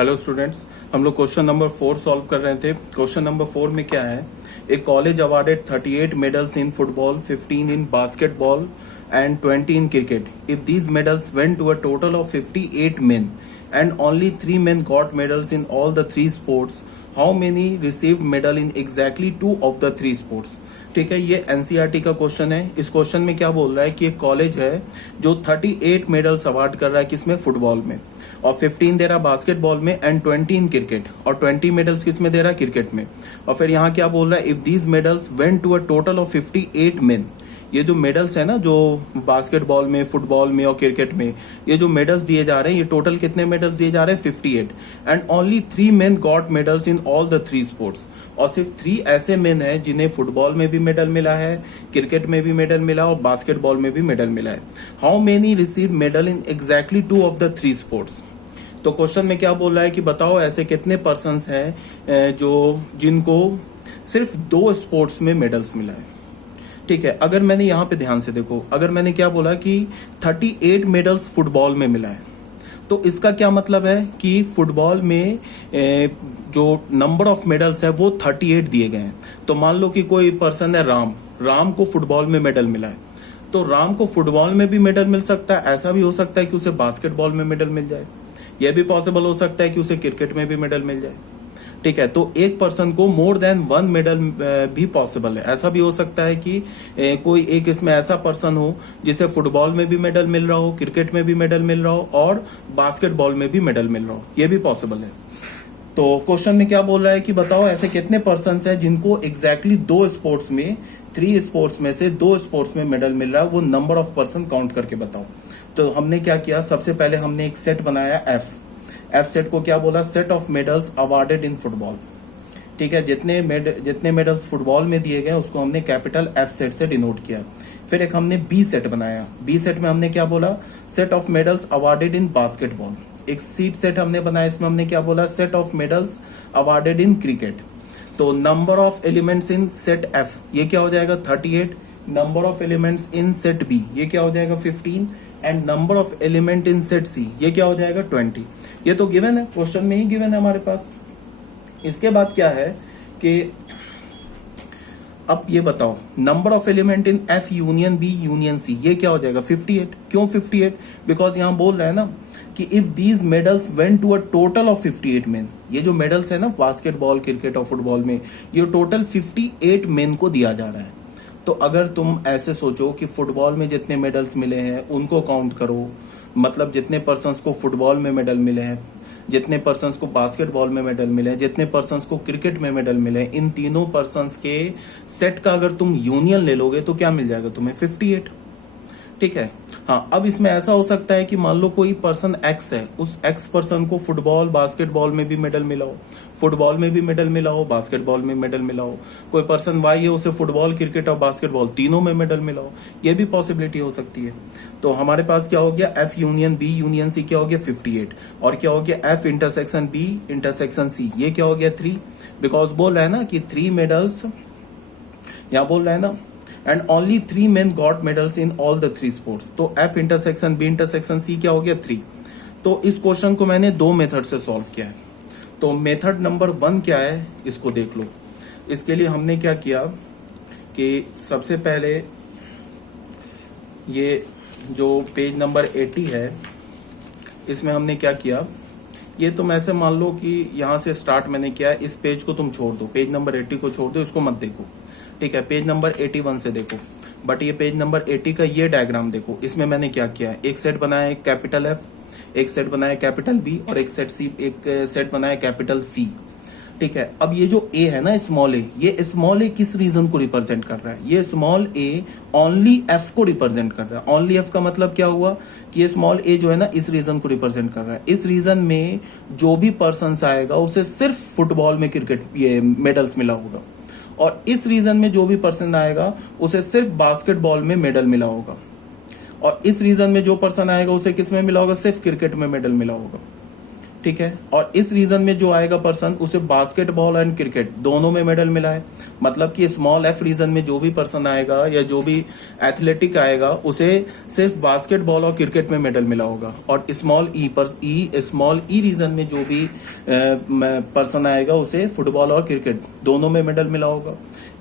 Hello students, हम लोग question number 4 solve कर रहे थे। क्वेश्चन नंबर 4 में क्या है, a college awarded 38 medals in football, 15 in basketball and 20 in cricket. If these medals went to a total of 58 men and only 3 men got medals in all the 3 sports, how many received medal in exactly 2 of the 3 sports? ठीक है, ये NCERT का question है। इस question में क्या बोल रहा है कि एक कॉलेज है जो 38 मेडल्स अवार्ड कर रहा है, किसमें, फुटबॉल में, और 15 दे रहा बास्केटबॉल में एंड 20 इन क्रिकेट, और 20 मेडल्स किस में दे रहा है, क्रिकेट में। और फिर यहाँ क्या बोल रहा है, if these medals went to a total of 58 men. ये जो मेडल्स है ना, जो बास्केटबॉल में, फुटबॉल में और क्रिकेट में ये जो मेडल्स दिए जा रहे हैं, ये टोटल कितने मेडल्स दिए जा रहे हैं, 58, and only 3 men got medals in all the 3 sports. और सिर्फ 3 ऐसे मेन हैं जिन्हें फुटबॉल में भी मेडल मिला है, क्रिकेट में भी मेडल मिला और बास्केटबॉल में भी मेडल मिला है। How many receive medal in exactly 2 of the 3 sports. तो क्वेश्चन में क्या बोल रहा है कि बताओ ऐसे कितने पर्सन्स हैं जो जिनको सिर्फ 2 स्पोर्ट्स में मेडल्स मिला है। ठीक है, अगर मैंने यहाँ पे ध्यान से देखो, अगर मैंने क्या बोला कि 38 मेडल्स फुटबॉल में मिला है, तो इसका क्या मतलब है कि फुटबॉल में जो नंबर ऑफ मेडल्स है वो 38 दिए गए हैं। तो मान लो कि कोई पर्सन है राम को फुटबॉल में मेडल मिला है, तो राम को फुटबॉल में भी मेडल मिल सकता है। ऐसा भी हो सकता है कि उसे बास्केटबॉल में मेडल मिल जाए, यह भी पॉसिबल हो सकता है कि उसे क्रिकेट में भी मेडल मिल जाए। ठीक है, तो एक पर्सन को मोर देन 1 मेडल भी पॉसिबल है। ऐसा भी हो सकता है कि कोई एक इसमें ऐसा पर्सन हो जिसे फुटबॉल में भी मेडल मिल रहा हो, क्रिकेट में भी मेडल मिल रहा हो और बास्केटबॉल में भी मेडल मिल रहा हो, ये भी पॉसिबल है। तो क्वेश्चन में क्या बोल रहा है कि बताओ ऐसे कितने पर्सन्स हैं जिनको एग्जैक्टली 2 स्पोर्ट्स में, 3 स्पोर्ट्स में से 2 स्पोर्ट्स में मेडल मिल रहा है, वो नंबर ऑफ पर्सन काउंट करके बताओ। तो हमने क्या किया, सबसे पहले हमने एक सेट बनाया एफ सेट को क्या बोला, set of medals awarded in football. ठीक है, जितने मेडल्स फुटबॉल में दिए गए उसको हमने कैपिटल एफ सेट से डिनोट किया। फिर एक हमने बी सेट बनाया, बी सेट में हमने क्या बोला, set of medals awarded in basketball. एक सी सेट हमने बनाया, इसमें हमने क्या बोला, set of medals awarded in cricket. तो number of elements in set F, ये क्या हो जाएगा, 38। Number of elements in set B, ये क्या हो जाएगा, 15। And number of element in set सी, ये क्या हो जाएगा, 20। ये तो गिवन है, क्वेश्चन में ही गिवन है हमारे पास। इसके बाद क्या है कि अब ये बताओ, number of element in F union B union C, ये क्या हो जाएगा, 58। क्यों 58? बिकॉज यहां बोल रहा है ना कि if these medals went to a total of 58 men. ये जो मेडल्स है ना बास्केटबॉल, क्रिकेट और फुटबॉल में, ये टोटल 58 मेन को दिया जा रहा है। तो अगर तुम ऐसे सोचो कि फुटबॉल में जितने मेडल्स मिले हैं उनको काउंट करो, मतलब जितने पर्सन्स को फुटबॉल में मेडल मिले हैं, जितने पर्सन्स को बास्केटबॉल में मेडल मिले हैं, जितने पर्सन्स को क्रिकेट में मेडल मिले हैं, इन तीनों पर्सन्स के सेट का अगर तुम यूनियन ले लोगे तो क्या मिल जाएगा तुम्हें, 58। ठीक है, हाँ। अब इसमें ऐसा हो सकता है कि मान लो कोई पर्सन एक्स है, उस एक्स पर्सन को फुटबॉल बास्केटबॉल में भी मेडल मिला हो, फुटबॉल में भी मेडल मिला हो, बास्केटबॉल में मेडल मिला हो। कोई पर्सन वाई है, उसे फुटबॉल, क्रिकेट और बास्केटबॉल तीनों में मेडल मिला हो, ये भी पॉसिबिलिटी हो सकती है। तो हमारे पास क्या हो गया, F union B union C क्या हो गया, 58। और क्या हो गया, F intersection B intersection C, ये क्या हो गया, 3। बिकॉज बोल रहा है ना कि 3 मेडल्स, यहाँ बोल रहा है ना, and only 3 men got medals in all the 3 sports. तो F intersection B intersection C क्या हो गया, 3। तो इस क्वेश्चन को मैंने 2 मेथड से सॉल्व किया है। तो मेथड नंबर 1 क्या है, इसको देख लो। इसके लिए हमने क्या किया कि सबसे पहले ये जो पेज नंबर 80 है, इसमें हमने क्या किया, ये तुम ऐसे मान लो कि यहाँ से स्टार्ट मैंने किया, इस पेज को तुम छोड़ दो, पेज नंबर 80 को छोड़ दो, इसको मत देखो। ठीक है, पेज नंबर 81 से देखो। बट ये पेज नंबर 80 का ये डायग्राम देखो, इसमें मैंने क्या किया, एक सेट बनाया एक कैपिटल एफ, एक सेट बनाया कैपिटल बी और एक सेट बनाया कैपिटल सी। ठीक है, अब ये जो ए है ना, स्मॉल ए, ये स्मॉल ए किस रीजन को रिप्रेजेंट कर रहा है, ये स्मॉल ए ओनली एफ को रिप्रेजेंट कर रहा है। ओनली एफ का मतलब क्या हुआ कि ये स्मॉल ए जो है ना, इस रीजन को रिप्रेजेंट कर रहा है। इस रीजन में जो भी पर्सन आएगा उसे सिर्फ फुटबॉल में क्रिकेट ये मेडल्स मिला होगा, और इस रीजन में जो भी पर्सन आएगा उसे सिर्फ बास्केटबॉल में मेडल मिला होगा, और इस रीजन में जो पर्सन आएगा उसे किस में मिला होगा, सिर्फ क्रिकेट में मेडल मिला होगा। ठीक है। और इस रीजन में जो आएगा पर्सन, उसे बास्केटबॉल एंड क्रिकेट दोनों में मेडल मिला है। मतलब कि स्मॉल एफ रीजन में जो भी पर्सन आएगा या जो भी एथलेटिक आएगा उसे सिर्फ बास्केटबॉल और क्रिकेट में मेडल मिला होगा। और स्मॉल ई रीजन में जो भी पर्सन आएगा उसे फुटबॉल और क्रिकेट दोनों में मेडल मिला होगा।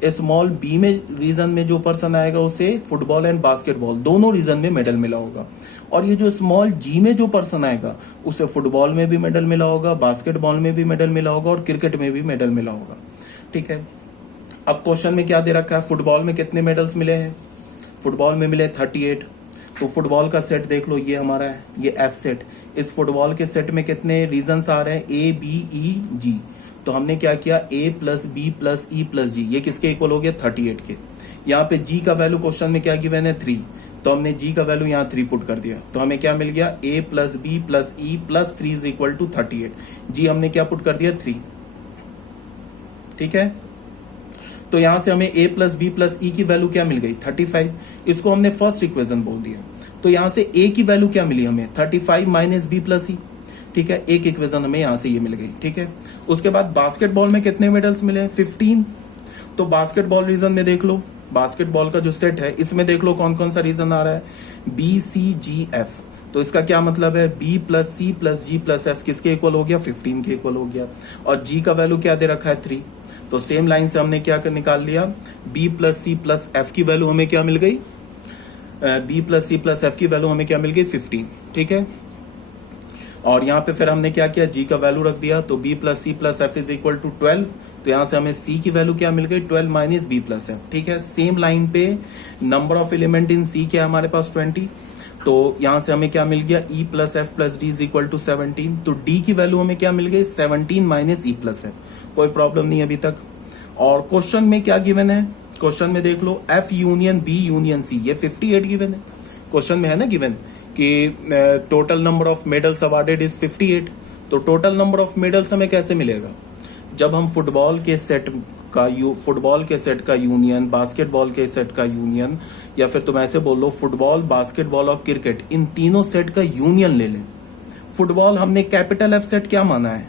स्मॉल बी में रीजन में जो पर्सन आएगा उसे फुटबॉल एंड बास्केटबॉल दोनों रीजन में मेडल मिला होगा। और ये जो स्मॉल जी में जो पर्सन आएगा उसे फुटबॉल में भी मेडल मिला होगा, बास्केटबॉल में भी मेडल मिला होगा और क्रिकेट में भी मेडल मिला होगा। ठीक है। अब क्वेश्चन में क्या दे रखा है, फुटबॉल में कितने मेडल्स मिले हैं? फुटबॉल में मिले 38। तो फुटबॉल का सेट देख लो, ये हमारा है, ये एफ सेट। इस फुटबॉल के सेट में कितने रीजन्स आ रहे हैं? A B E G. तो हमने क्या किया, A plus B plus E plus G, ये किसके इक्वल हो गया? 38 के। यहाँ पे जी का वैल्यू क्वेश्चन में क्या गिवन है? 3। तो हमने जी का वैल्यू यहाँ 3 पुट कर दिया। तो हमें क्या मिल गया? a plus B plus E plus 3 is equal to 38। जी हमने क्या पुट कर दिया? 3। ठीक है। तो यहां से हमें a प्लस बी प्लस ई की वैल्यू क्या मिल गई? 35। इसको हमने फर्स्ट इक्वेशन बोल दिया। तो यहां से a की वैल्यू क्या मिली हमें? 35 माइनस बी प्लस ई। ठीक है, एक इक्वेशन हमें यहां से ये मिल गई। ठीक है। उसके बाद बास्केटबॉल में कितने मेडल्स मिले? 15। तो बास्केटबॉल रीजन में देख लो, बास्केटबॉल का जो सेट है इसमें देख लो कौन कौन सा रीजन आ रहा है? बी सी जी एफ। तो इसका क्या मतलब है? B plus C plus G plus F किसके इक्वल हो गया? 15 के इक्वल हो गया। और जी का वैल्यू क्या दे रखा है? 3। तो सेम लाइन से हमने क्या कर निकाल लिया, B plus C plus F की वैल्यू हमें क्या मिल गई? B plus C plus F की वैल्यू हमें क्या मिल गई? 15। ठीक है। और यहाँ पे फिर हमने क्या किया, जी का वैल्यू रख दिया। तो B plus C plus F is equal to 12। तो यहाँ से हमें सी की वैल्यू क्या मिल गई? 12 माइनस बी प्लस एफ। ठीक है। सेम लाइन पे number of element in C क्या है हमारे पास? 20। तो यहाँ से हमें क्या मिल गया? E plus F plus D is equal to 17। तो डी की वैल्यू हमें क्या मिल गई? 17 माइनस ई प्लस एफ। कोई प्रॉब्लम नहीं अभी तक। और क्वेश्चन में क्या गिवन है? क्वेश्चन में देख लो, F union B union C, ये 58 गिवन है। क्वेश्चन में है ना गिवन कि total number of medals awarded is 58। तो टोटल नंबर ऑफ मेडल्स हमें कैसे मिलेगा? जब हम फुटबॉल के सेट का यूनियन, बास्केटबॉल के सेट का यूनियन, या फिर तुम ऐसे बोल लो फुटबॉल, बास्केटबॉल और क्रिकेट, इन तीनों सेट का यूनियन ले लें। फुटबॉल हमने कैपिटल एफ सेट क्या माना है?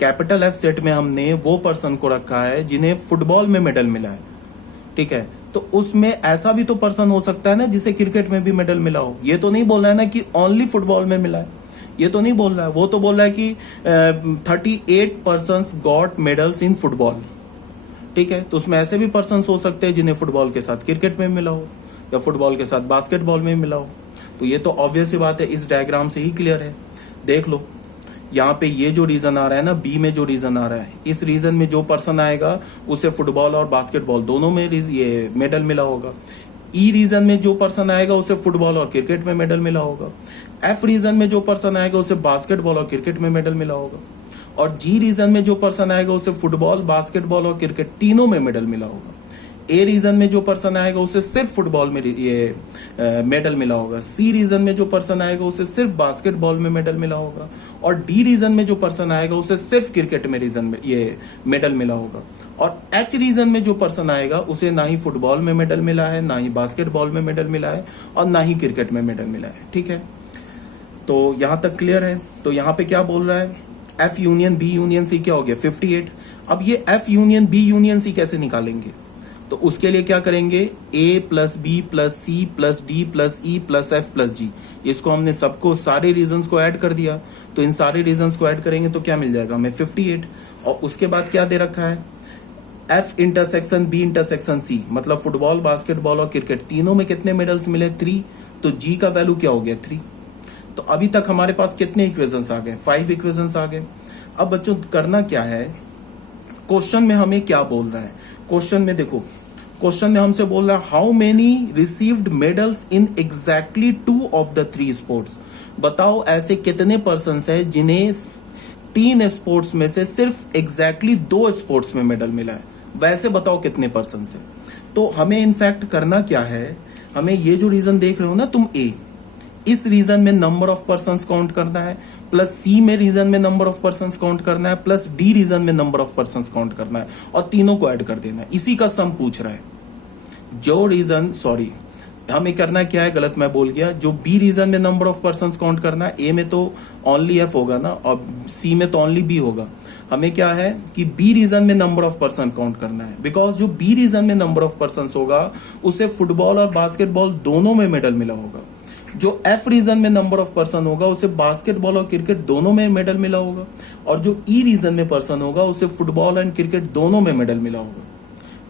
कैपिटल एफ सेट में हमने वो पर्सन को रखा है जिन्हें फुटबॉल में मेडल मिला है। ठीक है। तो उसमें ऐसा भी तो पर्सन हो सकता है ना जिसे क्रिकेट में भी मेडल मिला हो। ये तो नहीं बोल रहा है ना कि ओनली फुटबॉल में मिला है, ये तो नहीं बोल रहा है। वो तो बोल रहा है कि 38 persons got medals in football. ठीक है। तो उसमें ऐसे भी पर्सन्स हो सकते हैं जिन्हें फुटबॉल के साथ क्रिकेट में मिला हो या फुटबॉल के साथ बास्केटबॉल में मिला हो। तो ये तो ऑब्वियस सी बात है, इस डायग्राम से ही क्लियर है। देख लो यहाँ पे ये जो रीजन आ रहा है ना, बी में जो रीजन आ रहा है, इस रीजन में जो पर्सन आएगा उसे फुटबॉल और बास्केटबॉल दोनों में ये मेडल मिला होगा। ई रीजन में जो पर्सन आएगा उसे फुटबॉल और क्रिकेट में मेडल मिला होगा। एफ रीजन में जो पर्सन आएगा उसे बास्केटबॉल और क्रिकेट में मेडल मिला होगा। और जी रीजन में जो पर्सन आएगा उसे फुटबॉल, बास्केटबॉल और क्रिकेट तीनों में मेडल मिला होगा। ए रीजन में जो पर्सन आएगा उसे सिर्फ फुटबॉल में ये मेडल मिला होगा। सी रीजन में जो पर्सन आएगा उसे सिर्फ बास्केटबॉल में मेडल मिला होगा। और डी रीजन में जो पर्सन आएगा उसे सिर्फ क्रिकेट में रीजन में ये मेडल मिला होगा। और एच रीजन में जो पर्सन आएगा उसे ना ही फुटबॉल में मेडल मिला है, ना ही बास्केटबॉल में मेडल मिला है और ना ही क्रिकेट में मेडल मिला है। ठीक है। तो यहां तक क्लियर है। तो यहाँ पे क्या बोल रहा है, F union B union C क्या हो गया? 58। अब ये F union B union C कैसे निकालेंगे? तो उसके लिए क्या करेंगे, A plus B plus C plus D plus E plus F plus G, इसको हमने सबको सारे रीजन्स को ऐड कर दिया। तो इन सारे रीजन्स को ऐड करेंगे तो क्या मिल जाएगा हमें? 58। और उसके बाद क्या दे रखा है, F intersection B intersection C, मतलब फुटबॉल, बास्केटबॉल और क्रिकेट तीनों में कितने मेडल्स मिले? 3। तो जी का वैल्यू क्या हो गया? 3। तो अभी तक हमारे पास कितने इक्वेशंस आ गए? 5 इक्वेशंस आ गए। अब बच्चों करना क्या है, क्वेश्चन में हमें क्या बोल रहा है? क्वेश्चन में देखो, क्वेश्चन में हमसे बोल रहा है how many received medals in exactly 2 of the 3 sports. बताओ ऐसे कितने पर्सन है जिन्हें 3 स्पोर्ट्स में से सिर्फ एग्जैक्टली 2 स्पोर्ट्स में मेडल मिला है, वैसे बताओ कितने पर्सन है। तो हमें इनफैक्ट करना क्या है, हमें ये जो रीजन देख रहे हो ना तुम ए, इस रीजन में नंबर ऑफ पर्संस काउंट करना है, प्लस सी में रीजन में नंबर ऑफ पर्संस काउंट करना है, प्लस डी रीजन में नंबर ऑफ पर्संस काउंट करना है और तीनों को ऐड कर देना है। इसी का सम पूछ रहा है। जो रीजन हमें करना क्या है, गलत मैं बोल गया, जो बी रीजन में नंबर ऑफ पर्सन काउंट करना है, ए में तो ओनली एफ होगा ना और सी में तो ओनली बी होगा। हमें क्या है कि बी रीजन में नंबर ऑफ पर्सन काउंट करना है, बिकॉज जो बी रीजन में नंबर ऑफ पर्सन होगा उसे फुटबॉल और बास्केटबॉल दोनों में मेडल मिला होगा। जो एफ रीजन में नंबर ऑफ पर्सन होगा उसे बास्केटबॉल और क्रिकेट दोनों में मेडल मिला होगा, और जो ई रीजन में पर्सन होगा उसे फुटबॉल एंड क्रिकेट दोनों में मेडल मिला होगा।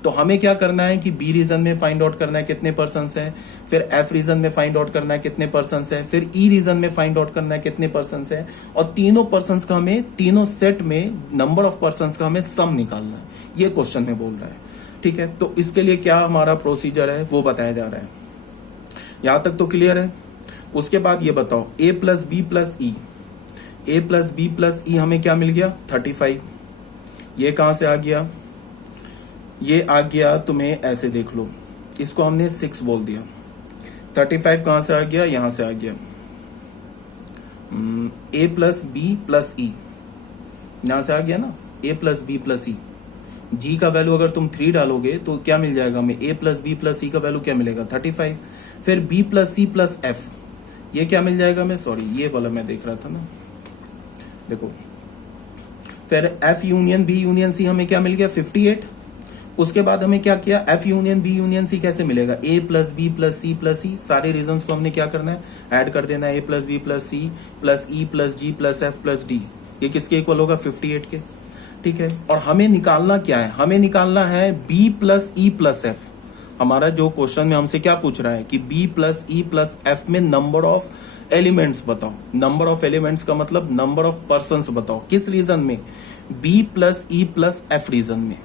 तो हमें क्या करना है कि बी रीजन में फाइंड आउट करना है कितने पर्सन्स हैं, फिर एफ रीजन में फाइंड आउट करना है कितने पर्सन्स हैं, फिर ई रीजन में फाइंड आउट करना है कितने पर्सन्स हैं, और तीनों पर्सन्स का हमें, तीनों सेट में नंबर ऑफ पर्सन्स का हमें सम निकालना है। ये क्वेश्चन में बोल रहा है, ठीक है। तो इसके लिए क्या हमारा प्रोसीजर है वो बताया जा रहा है। यहां तक तो क्लियर है। उसके बाद ये बताओ, ए प्लस बी प्लस ई, ए प्लस बी प्लस ई हमें क्या मिल गया 35। ये कहां से आ गया, ये आ गया तुम्हें ऐसे देख लो, इसको हमने 6 बोल दिया। 35 कहां से आ गया, यहां से आ गया। ए प्लस बी प्लस ई यहां से आ गया ना, ए प्लस बी प्लस ई। जी का वैल्यू अगर तुम 3 डालोगे तो क्या मिल जाएगा हमें, A plus B plus E का वैल्यू क्या मिलेगा 35। फिर B plus C plus F, ये क्या मिल जाएगा हमें, सॉरी ये वाला मैं देख रहा था ना, देखो। फिर F union B union C हमें क्या मिल गया 58। उसके बाद हमें क्या किया, F union B union C कैसे मिलेगा, A plus B plus C plus E, सारे रीजंस को हमने क्या करना है, ऐड कर देना है, A plus B plus C plus E plus G plus F plus D. ये किसके इक्वल होगा 58 के, ठीक है। और हमें निकालना क्या है, हमें निकालना है B plus E plus F. हमारा जो क्वेश्चन में हमसे क्या पूछ रहा है कि B plus E plus F में नंबर ऑफ एलिमेंट्स बताओ। नंबर ऑफ एलिमेंट्स का मतलब नंबर ऑफ पर्सन्स बताओ, किस रीजन में, B plus E plus F region में,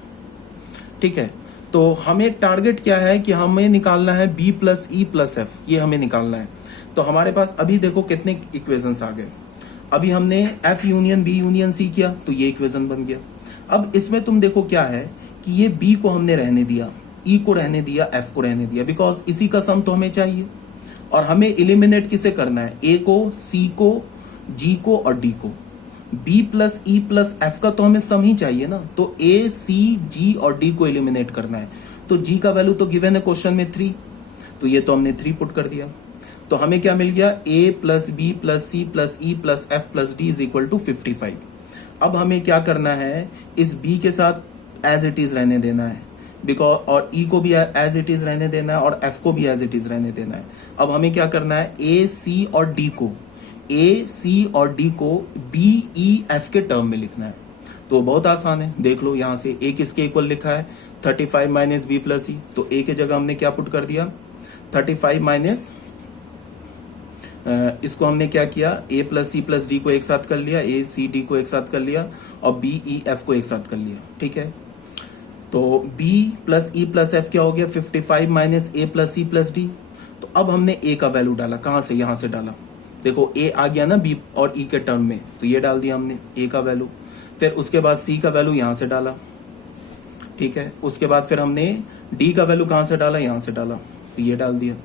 ठीक है। तो हमें टारगेट क्या है कि हमें निकालना है B plus E plus F, ये हमें निकालना है। तो हमारे पास अभी देखो कितने इक्वेशंस आ गए। अभी हमने F union B union C किया तो ये इक्वेशन बन गया। अब इसमें तुम देखो क्या है कि ये बी को हमने रहने दिया, ई को रहने दिया, एफ को रहने दिया, बिकॉज इसी का सम तो हमें चाहिए। और हमें इलिमिनेट किसे करना है, ए को, सी को, जी को और डी को। B plus E plus F का तो हमें सम ही चाहिए ना, तो ए सी जी और डी को एलिमिनेट करना है। तो जी का वैल्यू तो गिवन है क्वेश्चन में 3, तो ये तो हमने 3 पुट कर दिया। तो हमें क्या मिल गया, A plus B plus C plus E plus F plus D is equal to 55। अब हमें क्या करना है, इस बी के साथ एज इट इज रहने देना है, बिकॉज, और ई को भी एज इट इज रहने देना है और एफ को भी एज इट इज रहने देना है। अब हमें क्या करना है, ए सी और डी को, ए सी और डी को बी ई एफ के टर्म में लिखना है। तो बहुत आसान है, देख लो यहां से ए किसके इक्वल लिखा है 35 माइनस बी प्लस ई, तो ए के जगह हमने क्या पुट कर दिया 35 माइनस, इसको हमने क्या किया, A plus C plus D को एक साथ कर लिया, ए सी डी को एक साथ कर लिया और बी ई एफ को एक साथ कर लिया, ठीक है। तो b plus E plus F क्या हो गया 55 माइनस ए प्लस सी प्लस डी। तो अब हमने a का वैल्यू डाला, कहां से, यहां से डाला। देखो a आ गया ना b और e के टर्म में, तो ये डाल दिया हमने a का वैल्यू। फिर उसके बाद c का वैल्यू यहां से डाला, ठीक है। उसके बाद फिर हमने d का वैल्यू कहां से डाला, यहां से डाला, तो ये डाल दिया।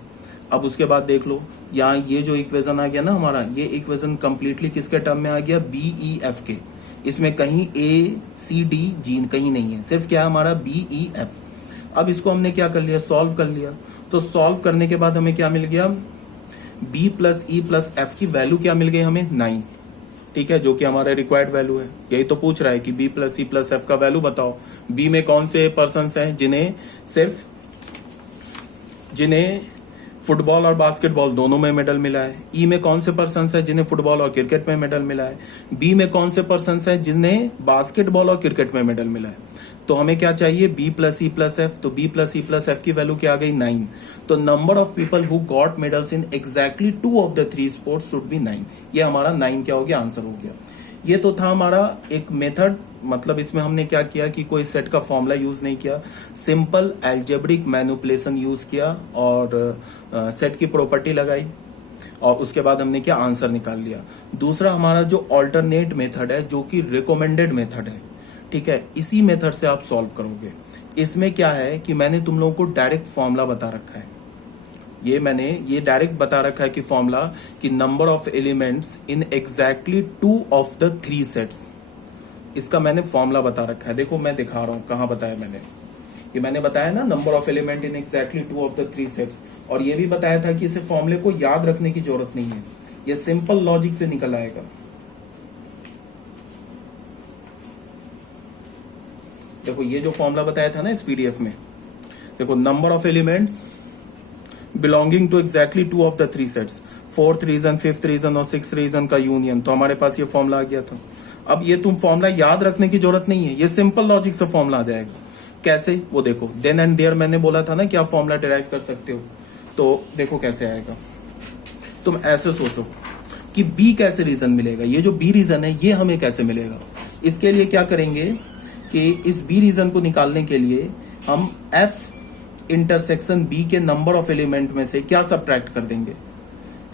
अब उसके बाद देख लो यहाँ ये जो इक्वेशन आ गया ना हमारा, ये इक्वेशन कंप्लीटली किसके टर्म में आ गया, बी ई एफ के। इसमें कहीं ए सी डी जी कहीं नहीं है, सिर्फ क्या है हमारा बी ई एफ। अब इसको हमने क्या कर लिया, सॉल्व कर लिया। तो सॉल्व करने के बाद हमें क्या मिल गया, b plus E plus F की वैल्यू क्या मिल गई हमें 9, ठीक है, जो कि हमारा रिक्वायर्ड वैल्यू है। यही तो पूछ रहा है कि b plus E plus F का वैल्यू बताओ। b में कौन से पर्सन्स हैं जिन्हें फुटबॉल और बास्केटबॉल दोनों में मेडल मिला है। ई में कौन से पर्सन्स हैं जिन्हें फुटबॉल और क्रिकेट में मेडल मिला है। बी में कौन से पर्सन्स हैं जिन्हें बास्केटबॉल और क्रिकेट में मेडल मिला है। तो हमें क्या चाहिए, B plus E plus F. तो B plus E plus F की वैल्यू क्या आ गई 9। तो number of people who got medals in exactly 2 of the 3 sports should be 9। ये हमारा 9 क्या हो गया, आंसर हो गया। ये तो था हमारा एक मेथड, मतलब इसमें हमने क्या किया कि कोई सेट का फॉर्मूला यूज नहीं किया, सिंपल एल्जेब्रिक मैनिपुलेशन यूज किया और सेट की प्रॉपर्टी लगाई और उसके बाद हमने क्या आंसर निकाल लिया। दूसरा हमारा जो ऑल्टरनेट मेथड है, जो कि रिकमेंडेड मेथड है, ठीक है, इसी मेथड से आप सॉल्व करोगे। इसमें क्या है कि मैंने तुम लोगों को डायरेक्ट फॉर्मूला बता रखा है, ये डायरेक्ट बता रखा है कि फॉर्मूला कि number of elements in exactly 2 of the 3 sets, इसका मैंने फॉर्मूला बता रखा है। देखो मैं दिखा रहा हूं कहां बताया मैंने, ये मैंने बताया ना, number of element in exactly two of the three sets. और ये भी बताया था कि इसे फॉर्मूले को याद रखने की जरूरत नहीं है, ये सिंपल लॉजिक से निकल आएगा। देखो ये जो फॉर्मूला बताया था ना इस पीडीएफ में, देखो number of elements belonging to exactly two of the three sets, fourth region, fifth region और सिक्स रीजन का यूनियन, तो हमारे पास ये फॉर्मूला आ गया था। अब ये तुम फॉर्मूला याद रखने की जरूरत नहीं है, ये सिंपल लॉजिक से फॉर्मूला आ जाएगा। कैसे, वो देखो, देन एंड देयर मैंने बोला था ना कि आप फॉर्मूला डिराइव कर सकते हो, तो देखो कैसे आएगा। तुम ऐसे सोचो कि बी कैसे रीजन मिलेगा, ये जो बी रीजन है ये हमें कैसे मिलेगा। इसके लिए क्या करेंगे कि इस बी रीजन को निकालने के लिए हम एफ इंटरसेक्शन बी के नंबर ऑफ एलिमेंट में से क्या सब्ट्रैक्ट कर देंगे,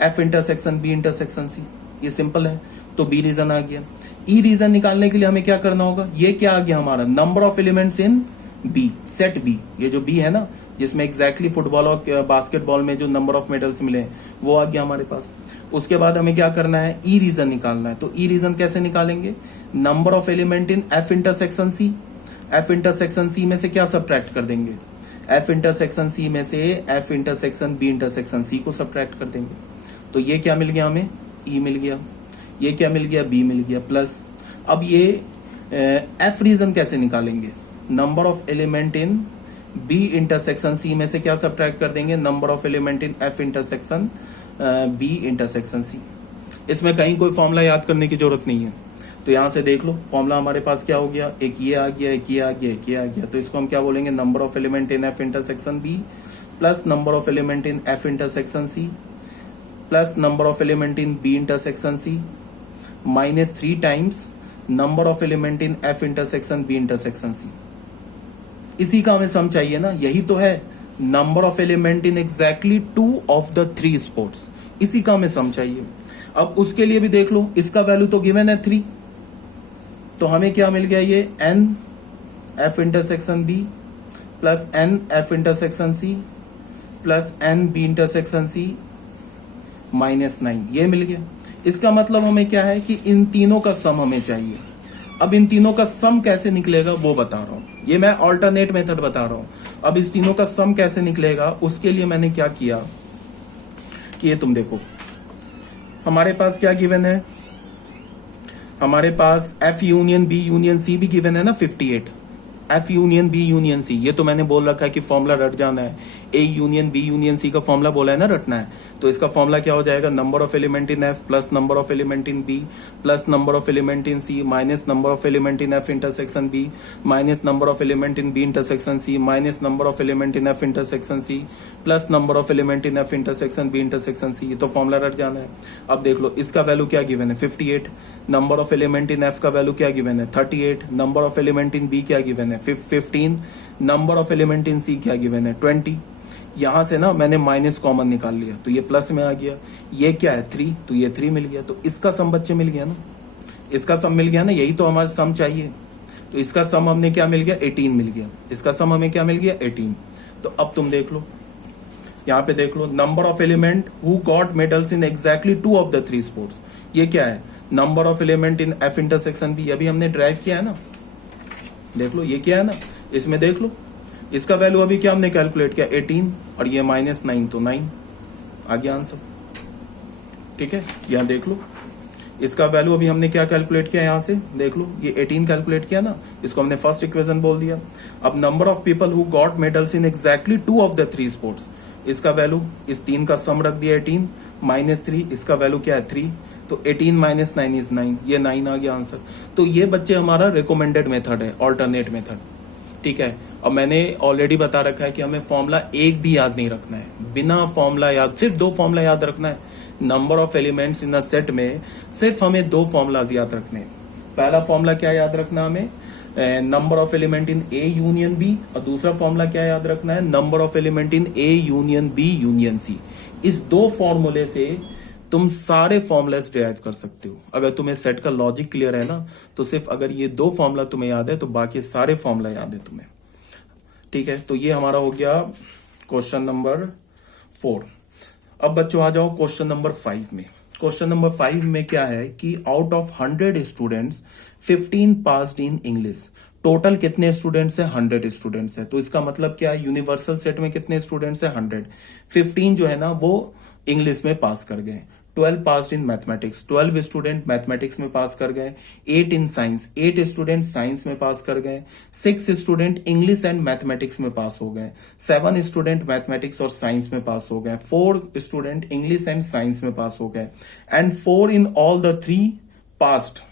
F intersection B intersection C, ये सिंपल है। तो बी रीजन आ गया। ई रीजन निकालने के लिए हमें क्या करना होगा, ये क्या आ गया हमारा, number of elements in B, set B, ये जो बी है ना जिसमें एग्जैक्टली फुटबॉल और बास्केटबॉल में जो नंबर ऑफ मेडल्स मिले हैं वो आ गया हमारे पास। उसके बाद हमें क्या करना है, ई रीजन निकालना है। तो ई रीजन कैसे निकालेंगे, number of element in F intersection C, F intersection C में से क्या सब्ट्रैक्ट कर देंगे, एफ इंटरसेक्शन सी में से F intersection B intersection C को सब्ट्रैक्ट कर देंगे। तो ये क्या मिल गया हमें, ई मिल गया, ये क्या मिल गया, बी मिल गया, प्लस अब ये एफ रीजन कैसे निकालेंगे, number of element in B intersection C में से क्या सब्ट्रैक्ट कर देंगे, number of element in F intersection B intersection C. इसमें कहीं कोई फॉर्मूला याद करने की जरूरत नहीं है। तो यहां से देख लो फॉर्मूला हमारे पास क्या हो गया, एक ये आ गया, एक ये आ गया, एक ये आ गया। तो इसको हम क्या बोलेंगे, number of element in F intersection B plus number of element in F intersection C plus number of element in B intersection C minus 3 times number of element in F intersection B intersection C. इसी का हमें sum चाहिए ना, यही तो है number of element in exactly two of the three sports, इसी का हमें सम चाहिए। अब उसके लिए भी देख लो, इसका वैल्यू तो गिवन है 3, तो हमें क्या मिल गया, ये N F intersection B plus N F intersection C plus N B intersection C minus 9, ये मिल गया। इसका मतलब हमें क्या है कि इन तीनों का सम हमें चाहिए। अब इन तीनों का सम कैसे निकलेगा वो बता रहा हूं, ये मैं ऑल्टरनेट मेथड बता रहा हूं। अब इस तीनों का सम कैसे निकलेगा उसके लिए मैंने क्या किया कि ये तुम देखो, हमारे पास क्या गिवन है, हमारे पास F union B union C भी गिवन है ना 58, F union B union C, ये तो मैंने बोल रखा है कि फॉर्मूला रट जाना है, A union B union C का फॉर्मूला बोला है ना रटना है। तो इसका फॉर्मूला क्या हो जाएगा, number of element in F plus number of element in B plus number of element in C minus number of element in F intersection B minus number of element in B intersection C minus number of element in F intersection C plus number of element in F intersection B intersection C. ये तो formula रट जाना है। अब देख लो इसका value क्या given है 58, number of element in F का वैल्यू क्या गिवन है 38, number of element in B क्या गिवन है 15, number of element in C क्या गिवन है 20। यहां से ना मैंने माइनस कॉमन निकाल लिया तो ये प्लस में आ गया, ये क्या है 3, तो ये 3 मिल गया। तो इसका सम बच्चे मिल गया ना, इसका सम मिल गया ना, यही तो हमारा सम चाहिए। तो इसका सम हमने क्या मिल गया 18 मिल गया, इसका सम हमें क्या मिल गया 18। तो अब तुम देख लो, यहाँ पे देख लो number of element who got medals in exactly 2 of the 3 sports, ये क्या है number of element in F intersection B, अभी हमने ड्राइव किया है ना, देख लो ये क्या है ना, इसमें देख लो इसका वैल्यू अभी क्या हमने कैलकुलेट किया 18 और ये -9 तो 9 आ गया आंसर। ठीक है, यहाँ देख लो इसका वैल्यू अभी हमने क्या कैलकुलेट किया, यहाँ से देख लो ये 18 कैलकुलेट किया ना, इसको हमने फर्स्ट इक्वेशन बोल दिया। अब number of people who got medals in exactly 2 of the 3 sports, इसका वैल्यू इस 3 का सम रख दिया 18 -3, इसका वैल्यू क्या है 3, तो 18 - 9 इज 9, ये 9 आ गया आंसर। तो ये बच्चे हमारा रिकमेंडेड मेथड है, ऑल्टरनेट मेथड। ठीक है, अब मैंने ऑलरेडी बता रखा है कि हमें फॉर्मूला एक भी याद नहीं रखना है, बिना फॉर्मूला याद सिर्फ 2 फॉर्मूला याद रखना है। Number of elements in a set में सिर्फ हमें 2 फॉर्मूलाज याद रखने हैं। पहला फॉर्मूला क्या याद रखना हमें, number of element in A union B, और दूसरा फॉर्मूला क्या याद रखना है, number of element in A union B union C. इस 2 फॉर्मूले से तुम सारे फॉर्मुलास डिराइव कर सकते हो। अगर तुम्हें सेट का लॉजिक क्लियर है ना, तो सिर्फ अगर ये 2 फॉर्मूला तुम्हें याद है तो बाकी सारे फॉर्मूला याद है तुम्हें। ठीक है, तो ये हमारा हो गया क्वेश्चन नंबर 4। अब बच्चों आ जाओ क्वेश्चन नंबर 5 में। क्वेश्चन नंबर 5 में क्या है कि out of 100 students 15 passed in English, total कितने स्टूडेंट्स है? 100 स्टूडेंट्स है। तो इसका मतलब क्या है? यूनिवर्सल सेट में कितने स्टूडेंट्स है? 100। 15 जो है ना वो इंग्लिश में पास कर गए। 12 पास इन मैथमेटिक्स, 12 स्टूडेंट मैथमेटिक्स में पास कर गए। 8 इन साइंस, 8 स्टूडेंट साइंस में पास कर गए। 6 स्टूडेंट इंग्लिश एंड मैथमेटिक्स में पास हो गए। 7 स्टूडेंट मैथमेटिक्स और साइंस में पास हो गए। 4 स्टूडेंट इंग्लिश एंड साइंस में पास हो गए। And 4 in all the 3 passed.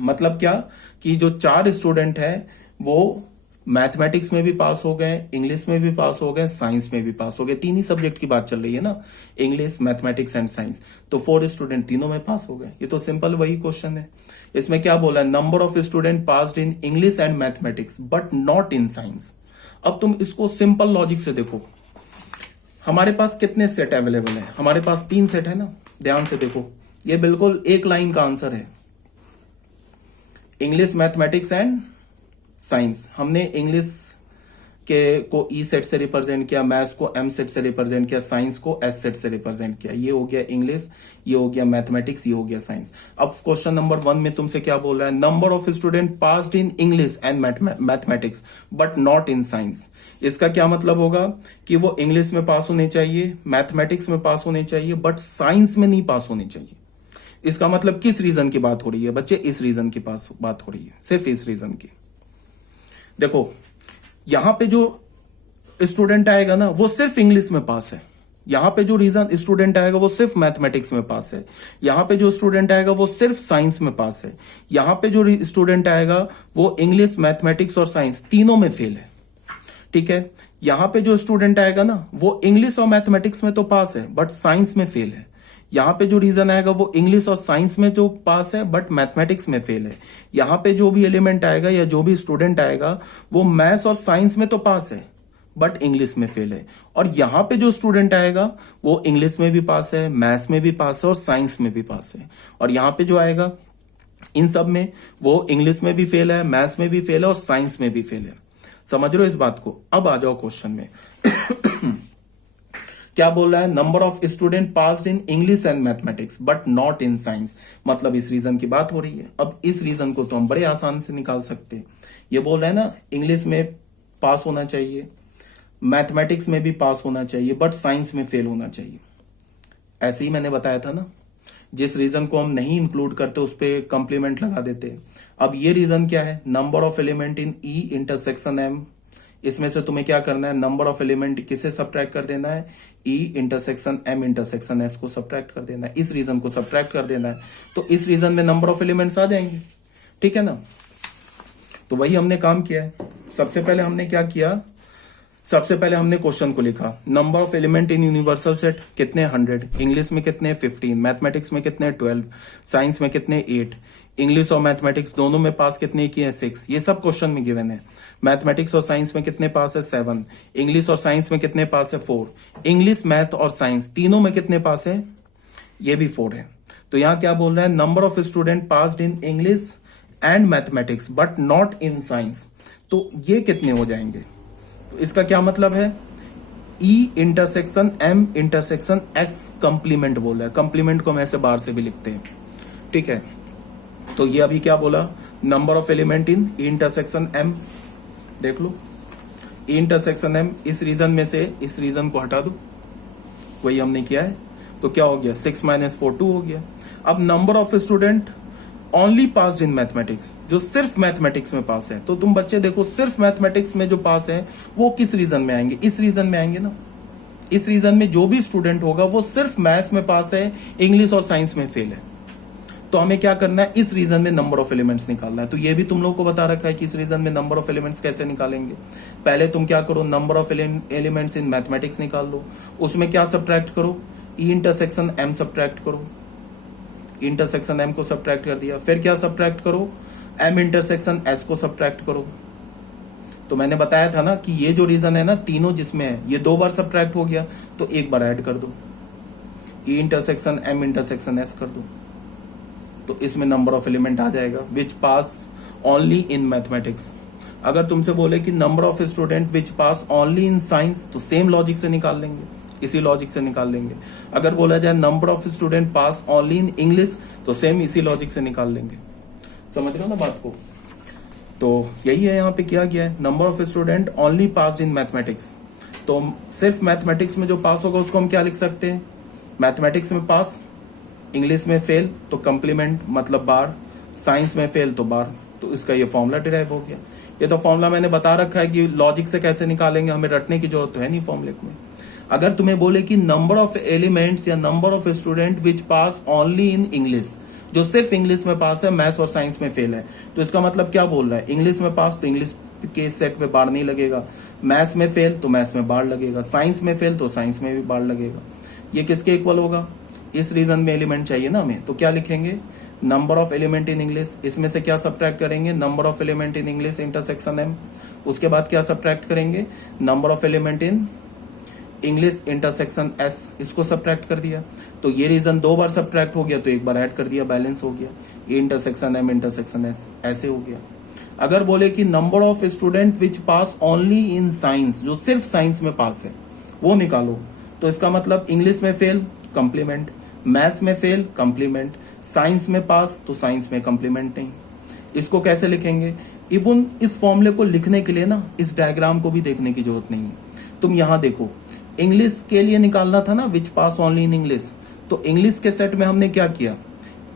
मतलब क्या कि जो 4 स्टूडेंट है वो मैथमेटिक्स में भी पास हो गए, इंग्लिश में भी पास हो गए, साइंस में भी पास हो गए। तीन ही सब्जेक्ट की बात चल रही है ना, इंग्लिश, मैथमेटिक्स एंड साइंस। तो 4 स्टूडेंट तीनों में पास हो गए। ये तो सिंपल वही क्वेश्चन है। इसमें क्या बोला है? Number of student passed in English and mathematics but not in science. अब तुम इसको सिंपल लॉजिक से देखो, हमारे पास कितने सेट अवेलेबल है? हमारे पास 3 सेट है ना। ध्यान से देखो, ये बिल्कुल एक लाइन का आंसर है। English, mathematics and science. हमने इंग्लिश के को ई सेट से रिप्रेजेंट किया, मैथ्स को एम सेट से रिप्रेजेंट किया, साइंस को एस सेट से रिप्रेजेंट किया। ये हो गया इंग्लिश, ये हो गया मैथमेटिक्स, ये हो गया साइंस। अब क्वेश्चन नंबर 1 में तुमसे क्या बोल रहा है? Number of student passed in English and mathematics but not in science. इसका क्या मतलब होगा कि वो इंग्लिश में पास होने चाहिए, मैथमेटिक्स में पास होने चाहिए, बट साइंस में नहीं पास होने चाहिए। इसका मतलब किस रीजन की बात हो रही है बच्चे? इस रीजन की पास बात हो रही है, सिर्फ इस रीजन की। देखो यहां पे जो स्टूडेंट आएगा ना वो सिर्फ इंग्लिश में पास है। यहां पे जो रीजन स्टूडेंट आएगा वो सिर्फ मैथमेटिक्स में पास है। यहां पे जो स्टूडेंट आएगा वो सिर्फ साइंस में पास है। यहां पे जो स्टूडेंट आएगा वो इंग्लिश, मैथमेटिक्स और साइंस तीनों में फेल है। ठीक है। यहां पे जो स्टूडेंट आएगा ना वो इंग्लिश और मैथमेटिक्स में तो पास है बट साइंस में फेल है। यहां पे जो रीजन आएगा वो इंग्लिश और साइंस में जो पास है बट मैथमेटिक्स में फेल है। यहां पे जो भी एलिमेंट आएगा या जो भी स्टूडेंट आएगा वो मैथ्स और साइंस में तो पास है बट इंग्लिश में फेल है। और यहां पे जो स्टूडेंट आएगा वो इंग्लिश में भी पास है, मैथ्स में भी पास है और साइंस में भी पास है। और यहां पे जो आएगा इन सब में वो इंग्लिश में भी फेल है, मैथ्स में भी फेल है और साइंस में भी फेल है। समझ रहे हो इस बात को? अब आ जाओ क्वेश्चन में। क्या बोल रहा है? Number of student passed in English and mathematics but not in science. मतलब इस रीजन की बात हो रही है। अब इस रीजन को तो हम बड़े आसान से निकाल सकते हैं। ये बोल रहा है ना इंग्लिश में पास होना चाहिए, मैथमेटिक्स में भी पास होना चाहिए बट साइंस में फेल होना चाहिए। ऐसे ही मैंने बताया था ना, जिस रीजन को हम नहीं इंक्लूड करते उस पर कंप्लीमेंट लगा देते। अब ये रीजन क्या है? Number of element in E intersection M. इसमें से तुम्हें क्या करना है? नंबर ऑफ एलिमेंट किसे सब्ट्रैक्ट कर देना है? E intersection M intersection S को सब्ट्रैक्ट कर देना है। इस रीजन को सब्ट्रैक्ट कर देना है। तो इस रीजन में नंबर ऑफ एलिमेंट्स आ जाएंगे। ठीक है ना? तो वही हमने काम किया है। सबसे पहले हमने क्या किया? सबसे पहले हमने क्वेश्चन को लिखा, number of element in universal set कितने? 100। इंग्लिश में कितने? 15। मैथमेटिक्स में कितने? 12। साइंस में कितने? 8। इंग्लिश और मैथमेटिक्स दोनों में पास कितने किए हैं? 6। ये सब क्वेश्चन में गिवन है। मैथमेटिक्स और साइंस में कितने पास है? 7। इंग्लिश और साइंस में कितने पास है? 4। इंग्लिश, मैथ और साइंस तीनों में कितने पास है? ये भी 4 है। तो यहां क्या बोल रहा है? Number of student passed in English and mathematics but not in science. तो ये कितने हो जाएंगे? तो इसका क्या मतलब है? E intersection M intersection X complement बोल रहा है। कंप्लीमेंट को हम ऐसे बाहर से भी लिखते हैं। ठीक है। तो ये अभी क्या बोला? Number of element in E intersection M. देख लो, ई इंटरसेक्शन एम, इस रीजन में से इस रीजन को हटा दो, वही हमने किया है। तो क्या हो गया? 6 - 4 2 हो गया। अब number of student only pass in mathematics, जो सिर्फ मैथमेटिक्स में पास है। तो तुम बच्चे देखो, सिर्फ मैथमेटिक्स में जो पास है वो किस रीजन में आएंगे? इस रीजन में आएंगे ना। इस रीजन में जो भी स्टूडेंट होगा वो सिर्फ मैथ्स में पास है, इंग्लिश और साइंस में फेल है। तो हमें क्या करना है? इस रीजन में नंबर ऑफ एलिमेंट्स निकालना है। तो ये भी तुम लोग को बता रखा है कि इस रीजन में नंबर ऑफ एलिमेंट्स कैसे निकालेंगे। पहले तुम क्या करो? Number of elements in mathematics निकाल लो। उसमें क्या सब्ट्रैक्ट करो? ई इंटरसेक्शन एम सब्ट्रैक्ट करो। इंटरसेक्शन एम को सब्ट्रैक्ट कर दिया। फिर क्या सब्ट्रैक्ट करो? एम इंटरसेक्शन एस को सब्ट्रैक्ट करो। तो मैंने बताया था ना कि ये जो रीजन है ना, तीनों जिसमें है, ये 2 बार सब्ट्रैक्ट हो गया तो 1 बार ऐड कर दो। E intersection M intersection S कर दो, तो इसमें नंबर ऑफ एलिमेंट आ जाएगा विच पास ओनली इन मैथमेटिक्स। अगर तुमसे बोले कि number of student which pass only in science, तो सेम लॉजिक से निकाल लेंगे, इसी लॉजिक से निकाल लेंगे। अगर बोला जाए number of student pass only in English, तो सेम इसी लॉजिक से निकाल लेंगे। समझ रहे हो ना बात को? तो यही है यहाँ पे किया गया है, number of student only pass in mathematics. तो सिर्फ मैथमेटिक्स में जो पास होगा उसको हम क्या लिख सकते हैं, मैथमेटिक्स में पास, इंग्लिश में फेल तो कम्प्लीमेंट मतलब बार, साइंस में फेल तो बार। तो इसका ये फॉर्मूला डिराइव हो गया। ये तो फॉर्मूला मैंने बता रखा है कि लॉजिक से कैसे निकालेंगे, हमें रटने की जरूरत तो है नहीं फॉर्मूले में। अगर तुम्हें बोले कि नंबर ऑफ एलिमेंट्स या number of student which pass only in English, जो सिर्फ इंग्लिश में पास है, मैथ्स और साइंस में फेल है, तो इसका मतलब क्या बोल रहा है, इंग्लिश में पास तो इंग्लिश के सेट में बार नहीं लगेगा, मैथ्स में फेल तो मैथ्स में बार लगेगा, साइंस में फेल तो साइंस में भी बार लगेगा। ये किसके इक्वल होगा, इस रीजन में एलिमेंट चाहिए ना हमें, तो क्या लिखेंगे, number of element in English, इसमें से क्या सब्ट्रैक्ट करेंगे, number of element in English intersection M, उसके बाद क्या सब्ट्रैक्ट करेंगे, number of element in English intersection S, इसको सब्ट्रैक्ट कर दिया। तो ये रीजन 2 बार सब्ट्रैक्ट हो गया तो 1 बार ऐड कर दिया, बैलेंस हो गया, A intersection M intersection S, ऐसे हो गया। अगर बोले कि number of student which pass only in science, जो सिर्फ साइंस में पास है वो निकालो, तो इसका मतलब इंग्लिश में फेल कम्प्लीमेंट, मैथ्स में फेल कम्प्लीमेंट, साइंस में पास तो साइंस में कम्प्लीमेंट नहीं। इसको कैसे लिखेंगे, इवन इस फॉर्मूले को लिखने के लिए ना इस डायग्राम को भी देखने की जरूरत नहीं है। तुम यहां देखो, इंग्लिश के लिए निकालना था ना विच पास ओनली इन इंग्लिश, तो इंग्लिश के सेट में हमने क्या किया,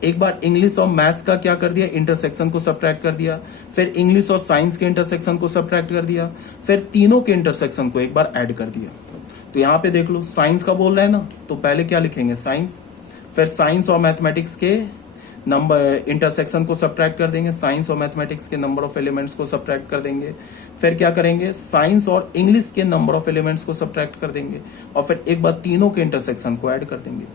एक बार इंग्लिश और मैथ्स का क्या कर दिया, इंटरसेक्शन को सब्ट्रैक्ट कर दिया, फिर इंग्लिश और साइंस के इंटरसेक्शन को सब्ट्रैक्ट कर दिया, फिर तीनों के इंटरसेक्शन को एक बार ऐड कर दिया। तो यहाँ पे देख लो साइंस का बोल रहा है ना, तो पहले क्या लिखेंगे साइंस, फिर साइंस और मैथमेटिक्स के नंबर इंटरसेक्शन को सब्ट्रैक्ट कर देंगे, साइंस और मैथमेटिक्स के नंबर ऑफ एलिमेंट्स को सब्ट्रैक्ट कर देंगे, फिर क्या करेंगे, साइंस और इंग्लिश के नंबर ऑफ एलिमेंट्स को सब्ट्रैक्ट कर देंगे, और फिर एक बार तीनों के इंटरसेक्शन को ऐड कर देंगे।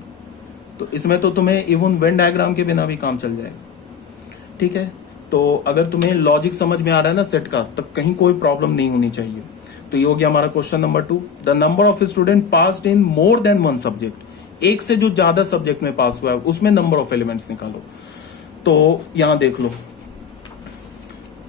तो इसमें तो तुम्हें इवन वेन डायग्राम के बिना भी काम चल जाएगा। ठीक है, तो अगर तुम्हें लॉजिक समझ में आ रहा है ना सेट का, तो कहीं कोई प्रॉब्लम नहीं होनी चाहिए। तो ये हो गया हमारा question number 2, the number of student passed in more than 1 subject, एक से जो ज्यादा सब्जेक्ट में पास हुआ है उसमें नंबर ऑफ एलिमेंट्स निकालो। तो यहां देख लो,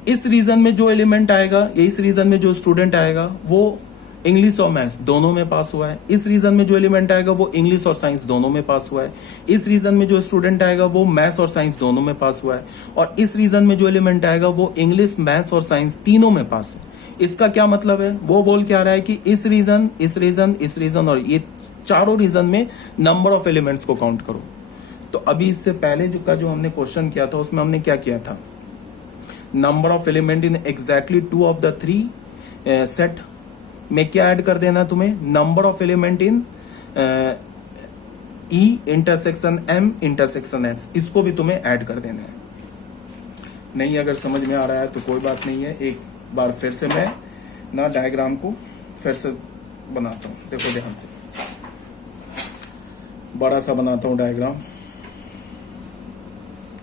इस रीजन में जो एलिमेंट आएगा, इस रीजन में जो स्टूडेंट आएगा वो इंग्लिश और मैथ्स दोनों में पास हुआ है, इस रीजन में जो एलिमेंट आएगा वो इंग्लिश और साइंस दोनों में पास हुआ है, इस रीजन में जो स्टूडेंट आएगा वो मैथ्स और साइंस दोनों में पास हुआ है, और इस रीजन में जो एलिमेंट आएगा वो इंग्लिश मैथ्स और साइंस तीनों में पास है। इसका क्या मतलब है, वो बोल के आ रहा है कि इस रीजन, इस रीजन, इस रीजन और ये चारों रीजन में नंबर ऑफ एलिमेंट्स को काउंट करो। तो अभी इससे पहले जो हमने क्वेश्चन किया था उसमें हमने क्या किया था, number of element in exactly 2 of the 3 set में क्या ऐड कर देना तुम्हें, number of element in E intersection M intersection S, इसको भी तुम्हें ऐड कर देना है। नहीं अगर समझ में आ रहा है तो कोई बात नहीं है, एक बार फिर से मैं ना डायग्राम को फिर से बनाता हूं, देखो ध्यान से, बड़ा सा बनाता हूं डायग्राम,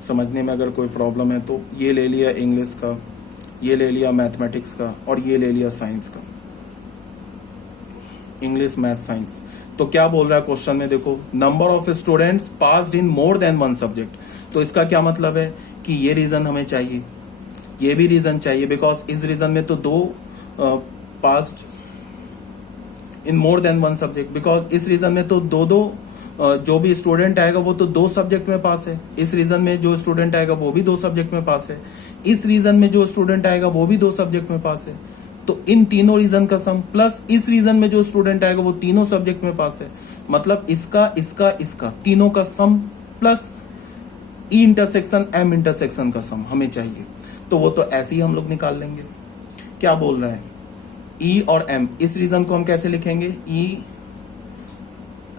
समझने में अगर कोई प्रॉब्लम है तो। ये ले लिया इंग्लिश का, ये ले लिया मैथमेटिक्स का, और ये ले लिया साइंस का, इंग्लिश मैथ साइंस। तो क्या बोल रहा है क्वेश्चन में, देखो number of students passed in more than 1 subject, तो इसका क्या मतलब है कि ये रीजन हमें चाहिए, ये भी रीजन चाहिए, बिकॉज इस रीजन में तो 2 passed in more than 1 subject, because इस रीजन में तो दो जो भी स्टूडेंट आएगा वो तो 2 सब्जेक्ट में पास है, इस रीजन में जो स्टूडेंट आएगा वो भी 2 सब्जेक्ट में पास है, इस रीजन में जो स्टूडेंट आएगा वो भी 2 सब्जेक्ट में पास है। तो इन तीनों रीजन का सम प्लस इस रीजन में जो स्टूडेंट आएगा वो तीनों सब्जेक्ट में पास है, मतलब इसका इसका इसका तीनों का sum plus E intersection M intersection का सम हमें चाहिए। तो वो तो ऐसे ही हम लोग निकाल लेंगे। क्या बोल रहा है, ई और एम, इस रीजन को हम कैसे लिखेंगे, ई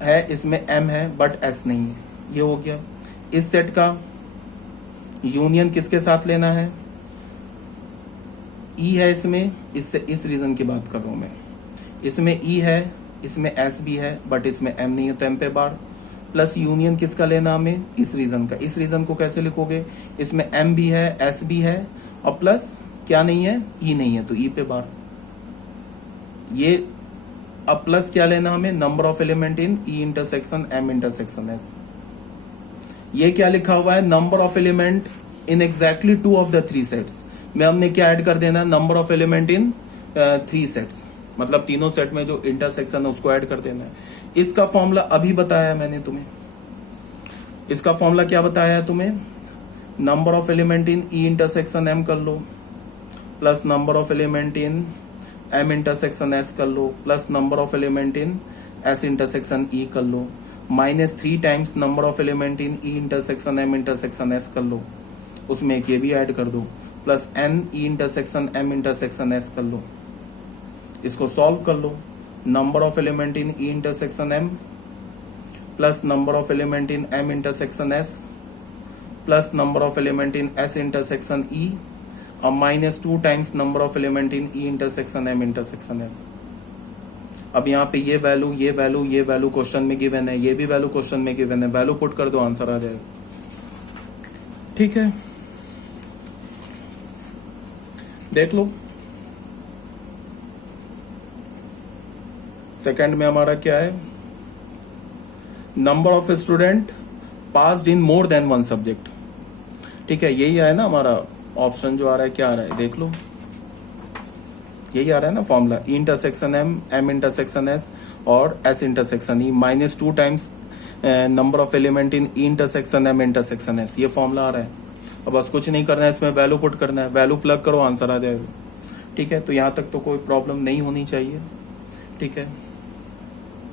है इसमें एम है बट एस नहीं है, ये हो गया। इस सेट का यूनियन किसके साथ लेना है, ई है इसमें, इससे इस रीजन की बात कर रहा हूं मैं, इसमें ई है, इसमें एस भी है बट इसमें एम नहीं है, तो एम पे बार, प्लस यूनियन किसका लेना हमें, इस रीजन का। इस रीजन को कैसे लिखोगे, इसमें एम भी है, एस भी है, और प्लस क्या नहीं है, ई नहीं है, तो ई पे बार। ये अब प्लस क्या लेना हमें, number of element in E intersection M intersection S. ये क्या लिखा हुआ है, number of element in exactly 2 of the 3 sets में हमने क्या ऐड कर देना, number of element in 3 sets, मतलब तीनों सेट में जो इंटरसेक्शन है उसको ऐड कर देना है। इसका फॉर्मूला अभी बताया मैंने तुम्हें, इसका फॉर्मूला क्या बताया है तुम्हें, number of element in E intersection M कर लो, plus number of element in M intersection S कर लो, plus number of element in S intersection E कर लो, -3 times number of element in E intersection M intersection S कर लो, उसमें एक ये भी ऐड कर दो, plus N E intersection M intersection S कर लो। इसको सॉल्व कर लो, number of element in E intersection M plus number of element in M intersection S plus number of element in S intersection E और -2 times number of element in E intersection M intersection S. अब यहाँ पे ये value ये value ये value question में given है, ये भी वैल्यू क्वेश्चन में गिवन है, वैल्यू पुट कर दो, आंसर आ जाएगा। ठीक है, देख लो। सेकंड में हमारा क्या है, number of student passed in more than one subject. ठीक है, यही है ना हमारा ऑप्शन जो आ रहा है, क्या आ रहा है देख लो, यही आ रहा है ना formula, E intersection M M intersection S और S intersection E -2 times number of element in E intersection M intersection S, ये फॉर्मूला आ रहा है। अब बस कुछ नहीं करना है, इसमें वैल्यू पुट करना है, वैल्यू प्लग करो, आंसर आ जाएगा। ठीक है, तो यहाँ तक तो कोई प्रॉब्लम नहीं होनी चाहिए। ठीक है।